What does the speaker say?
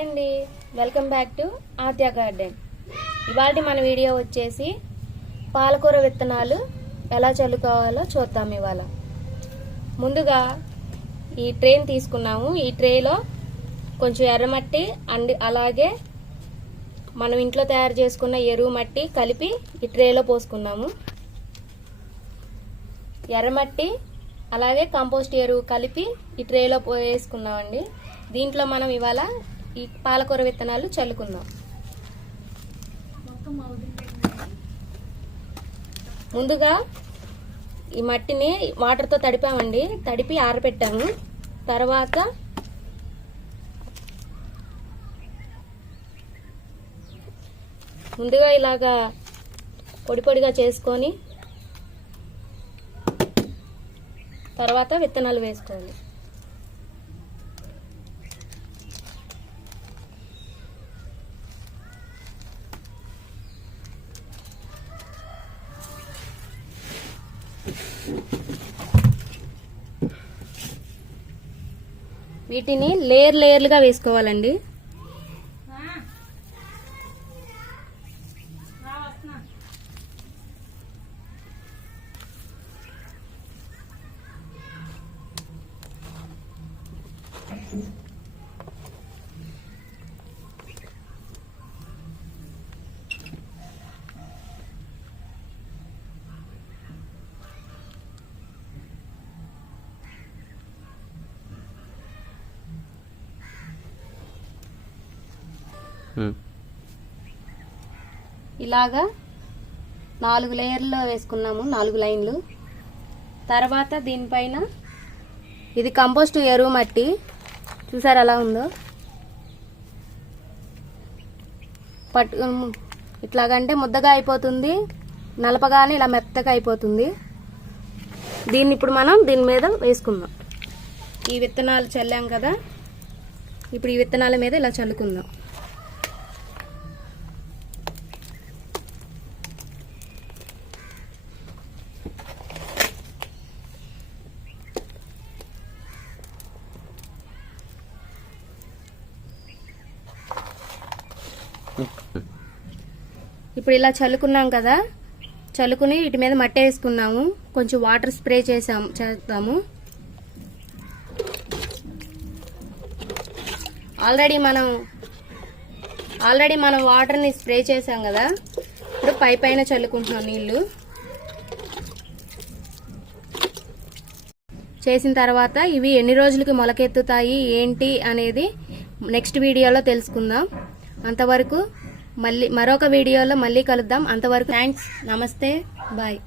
Hi అండి. Welcome back to Aadya garden. ఇవాళ మన వీడియో వచ్చేసి పాలకూర విత్తనాలు ఎలా చల్లుకోవాలో చూద్దాం ఇవాళ. ముందుగా ఈ ట్రేని తీసుకున్నాము. ఈ ట్రేలో కొంచెం ఎర్రమట్టి అండ్ అలాగే మనం ఇంట్లో తయారు చేసుకున్న ఎరువు మట్టి కలిపి ఈ ట్రేలో పోసుకున్నాము. ఎర్రమట్టి అలాగే కంపోస్ట్ ఎరువు కలిపి ఈ ట్రేలో పో- వేసుకున్నామండి దీంట్లో మనం ఇవాళ ఈ పాలకూర విత్తనాలు చల్లుకుందాం. ముందుగా ఈ మట్టిని వాటర్తో తడిపామండి. తడిపి ఆరబెట్టాము తర్వాత ముందుగా ఇలాగా పొడి పొడిగా చేసుకొని తర్వాత విత్తనాలు వేసుకోవాలి. వీటిని లేయర్ లేయర్లుగా వేసుకోవాలండి. ఇలాగా నాలుగు లేయర్లో వేసుకున్నాము నాలుగు లైన్లు. తర్వాత దీనిపైన ఇది కంపోస్ట్ ఎరువు మట్టి. చూసారు ఎలా ఉందో? పట్టు ఇట్లాగంటే ముద్దగా అయిపోతుంది నలపగానే ఇలా మెత్తగా అయిపోతుంది. దీన్ని ఇప్పుడు మనం దీని మీద వేసుకుందాం. ఈ విత్తనాలు చల్లాం కదా? ఇప్పుడు ఈ విత్తనాల మీద ఇలా చల్లుకుందాం. ఇప్పుడు ఇలా చల్లుకున్నాం కదా చల్లుకుని వీటి మీద మట్టి వేసుకున్నాము. కొంచెం వాటర్ స్ప్రే చేసాము చేస్తాము ఆల్రెడీ మనం ఆల్రెడీ మనం వాటర్ని స్ప్రే చేసాం కదా ఇప్పుడు పై పైన చల్లుకుంటున్నాం నీళ్ళు చేసిన తర్వాత ఇవి ఎన్ని రోజులకి మొలకెత్తుతాయి ఏంటి అనేది నెక్స్ట్ వీడియోలో తెలుసుకుందాం. అంతవరకు మళ్ళీ మరొక వీడియోలో మళ్ళీ కలుద్దాం. అంతవరకు థ్యాంక్స్ నమస్తే. బాయ్